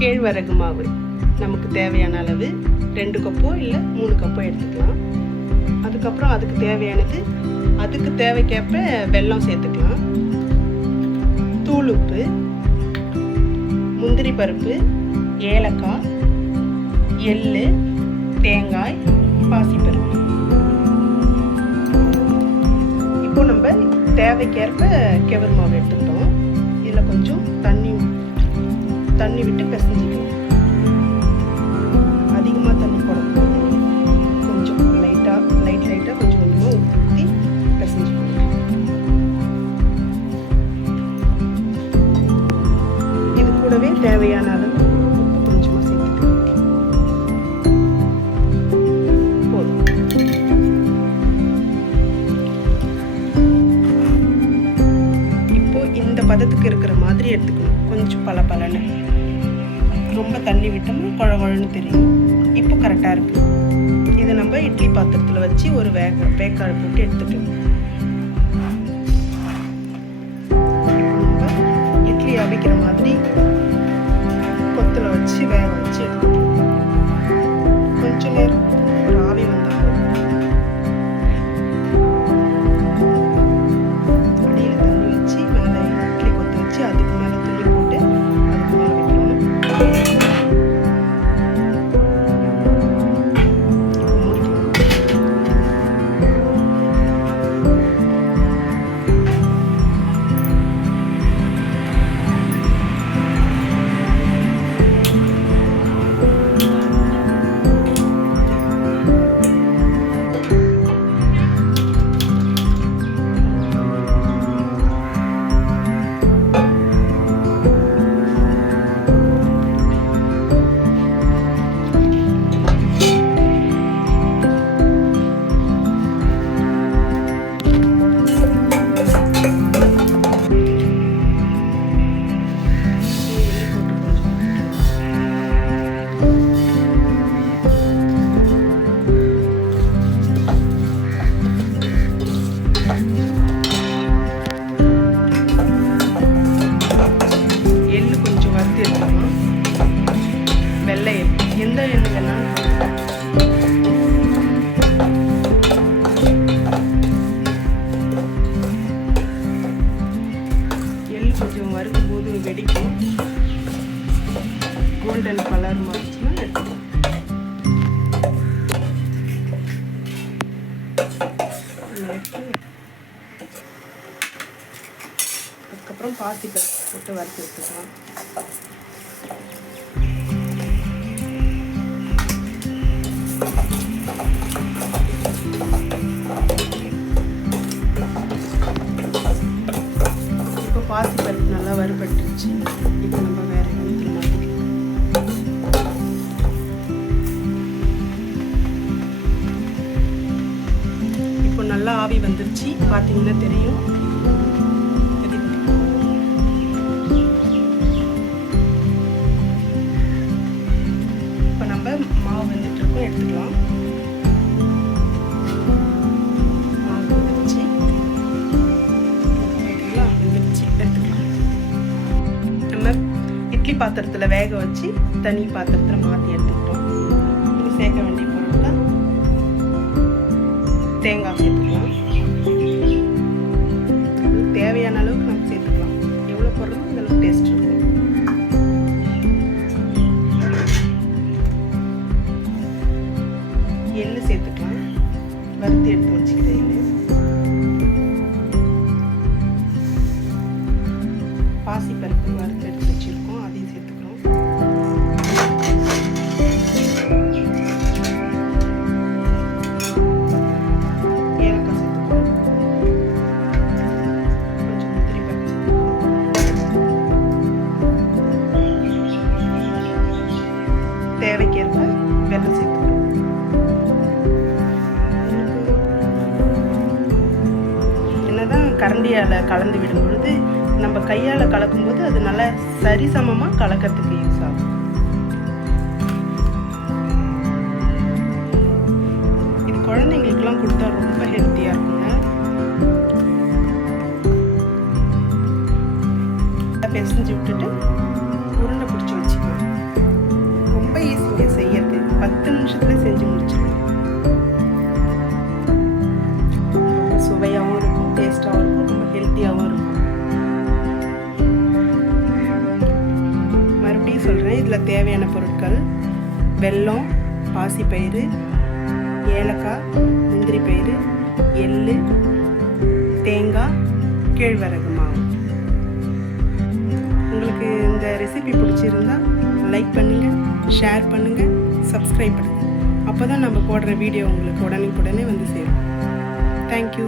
கேழ்வரகு மாவு. நமக்கு தேவையான அளவு ரெண்டு கப்போ இல்லை மூணு கப்போ எடுத்துக்கலாம். அதுக்கப்புறம் அதுக்கு தேவையானது அதுக்கு தேவைக்கேற்ப வெல்லம் சேர்த்துக்கலாம். தூள் உப்பு முந்திரி பருப்பு ஏலக்காய் எள்ளு தேங்காய் பாசிப்பருப்பு. இப்போ நம்ம தேவைக்கேற்ப கெவர் மாவு எடுத்துக்கிட்டோம். இதில் கொஞ்சம் தண்ணி தண்ணி விட்டு பிசைஞ்சிக்கணும். அதிகமாக தண்ணி போடக்கூடாது. கொஞ்சம் லைட்டாக லைட் லைட்டாக கொஞ்சம் கொஞ்சமாக ஊற்றி பிசைஞ்சிக்கணும். இது கூடவே தேவையான அளவு உப்பு கொஞ்சமாக சேர்த்துக்கலாம் போதும். இப்போ இந்த பதத்துக்கு இருக்கிற கொஞ்சம் பல பலன்னு ரொம்ப தண்ணி விட்டோம்னா குழ குழன்னு தெரியும். இப்போ கரெக்டாக இருக்கு. இதை நம்ம இட்லி பாத்திரத்தில் வச்சு ஒரு வேக வேக்காடு போட்டு எடுத்துக்கலாம். இட்லி அவிக்கிற மாதிரி கலர் மாறிச்சுன்னா எடுத்துக்கலாம் அதுக்கப்புறம் பாசிப்பருப்பு போட்டு வறுத்து எடுத்துக்கலாம். இப்போ பாசிப்பருப்பு நல்லா வறுபட்டுருச்சு. இப்போ ஆவி வந்துருச்சு. பார்த்தீங்கன்னா தெரியும். இப்போ நம்ம மாவு வந்துட்டு இருக்கோம் எடுத்துக்கலாம். மாவு எடுத்துக்கலாம். நம்ம இட்லி பாத்திரத்தில் வேக வச்சு தனி பாத்திரத்தில் மாற்றி எடுத்துக்கிட்டோம். சேர்க்க வேண்டிய பொருட்கள்? தேங்காய் சேர்த்து எள் சேர்த்துக்கலாம். வறுத்து எடுத்து வச்சுக்கிறேன் எள் பாசி பருப்பு வறுத்து கரண்டியால் கலந்து விடும் பொழுது நம்ம கையால் கலக்கும்போது அது நல்லா சரிசமமாக கலக்கிறதுக்கு யூஸ் ஆகும். இது குழந்தைங்களுக்கெல்லாம் கொடுத்தா ரொம்ப ஹெல்த்தியாக இருக்குங்க. பிசைஞ்சு விட்டுட்டு உருண்டை பிடிச்சி வச்சுக்கலாம் ரொம்ப ஈஸியாக செய்யறது. பத்து நிமிஷத்தில் செஞ்சு முடிச்சிடலாம். தேவையான பொருட்கள் வெல்லம் பாசிப்பயிறு ஏலக்காய் முந்திரி பயிறு எள்ளு தேங்காய் கேழ்வரகு மாவு. உங்களுக்கு இந்த ரெசிபி பிடிச்சிருந்தா லைக் பண்ணுங்கள் ஷேர் பண்ணுங்கள் சப்ஸ்கிரைப் பண்ணுங்கள் அப்போ தான் நம்ம போடுற வீடியோ உங்களுக்கு உடனுக்குடனே வந்து சேரும். தேங்க்யூ